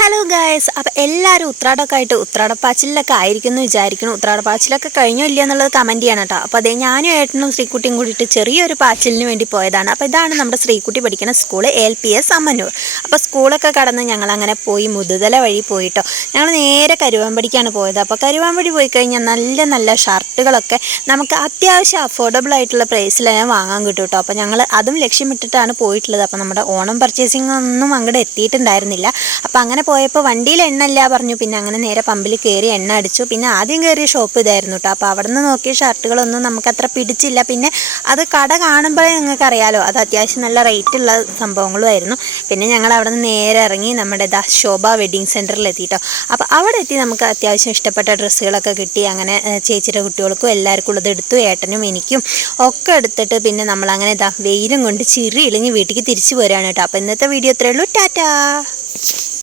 Hello guys, അപ്പോൾ എല്ലാവരും ഉത്രാടമൊക്കെ ആയിട്ട് ഉത്രാടപ്പാച്ചിലൊക്കെ ആയിരിക്കും എന്ന് വിചാരിക്കണം. ഉത്രാടപ്പാച്ചിലൊക്കെ കഴിഞ്ഞോ ഇല്ല എന്നുള്ളത് കമൻറ്റ് ചെയ്യണം കേട്ടോ. അപ്പോൾ അതേ ഞാനും ഏട്ടനും ശ്രീക്കുട്ടിയും കൂടിയിട്ട് ചെറിയൊരു പാച്ചിലിന് വേണ്ടി പോയതാണ്. അപ്പോൾ ഇതാണ് നമ്മുടെ ശ്രീക്കുട്ടി പഠിക്കുന്ന സ്കൂൾ LPS അമ്മന്നൂർ. അപ്പോൾ സ്കൂളൊക്കെ കടന്ന് ഞങ്ങളങ്ങനെ പോയി മുതുതല വഴി പോയിട്ടോ. ഞങ്ങൾ നേരെ കരുവാമ്പടിക്കാണ് പോയത്. അപ്പോൾ കരുവാമ്പടി പോയി കഴിഞ്ഞാൽ നല്ല നല്ല ഷർട്ടുകളൊക്കെ നമുക്ക് അത്യാവശ്യം അഫോർഡബിൾ ആയിട്ടുള്ള പ്രൈസിൽ തന്നെ വാങ്ങാൻ കിട്ടും കേട്ടോ. അപ്പോൾ ഞങ്ങൾ അതും ലക്ഷ്യമിട്ടിട്ടാണ് പോയിട്ടുള്ളത്. അപ്പോൾ നമ്മുടെ ഓണം പർച്ചേസിംഗ് ഒന്നും അങ്ങോട്ട് എത്തിയിട്ടുണ്ടായിരുന്നില്ല. അപ്പോൾ അങ്ങനെ പോയപ്പോൾ വണ്ടിയിൽ എണ്ണ ഇല്ല പറഞ്ഞു. പിന്നെ അങ്ങനെ നേരെ പമ്പിൽ കയറി എണ്ണ അടിച്ചു. പിന്നെ ആദ്യം കയറിയ ഷോപ്പ് ഇതായിരുന്നു കേട്ടോ. അപ്പോൾ അവിടെ നിന്ന് നോക്കിയ ഷർട്ടുകളൊന്നും നമുക്കത്ര പിടിച്ചില്ല. പിന്നെ അത് കട കാണുമ്പോഴേ നിങ്ങൾക്ക് അറിയാലോ, അത് അത്യാവശ്യം നല്ല റേറ്റുള്ള സംഭവങ്ങളുമായിരുന്നു. പിന്നെ ഞങ്ങൾ അവിടെ നിന്ന് നേരെ ഇറങ്ങി നമ്മുടെ ശോഭ വെഡ്ഡിങ് സെൻറ്ററിൽ എത്തിയിട്ടോ. അപ്പോൾ അവിടെ എത്തി നമുക്ക് അത്യാവശ്യം ഇഷ്ടപ്പെട്ട ഡ്രസ്സുകളൊക്കെ കിട്ടി. അങ്ങനെ ചേച്ചിയുടെ കുട്ടികൾക്കും എല്ലാവർക്കും ഉള്ളത് എടുത്തു, ഏട്ടനും എനിക്കും ഒക്കെ എടുത്തിട്ട് പിന്നെ നമ്മളങ്ങനെ വെയിലും കൊണ്ട് ചിരി ഇളങ്ങി വീട്ടിലേക്ക് തിരിച്ചു പോരുകയാണ് കേട്ടോ. അപ്പോൾ ഇന്നത്തെ വീഡിയോ ഇത്രയേ ഉള്ളൂ. ടാറ്റാ.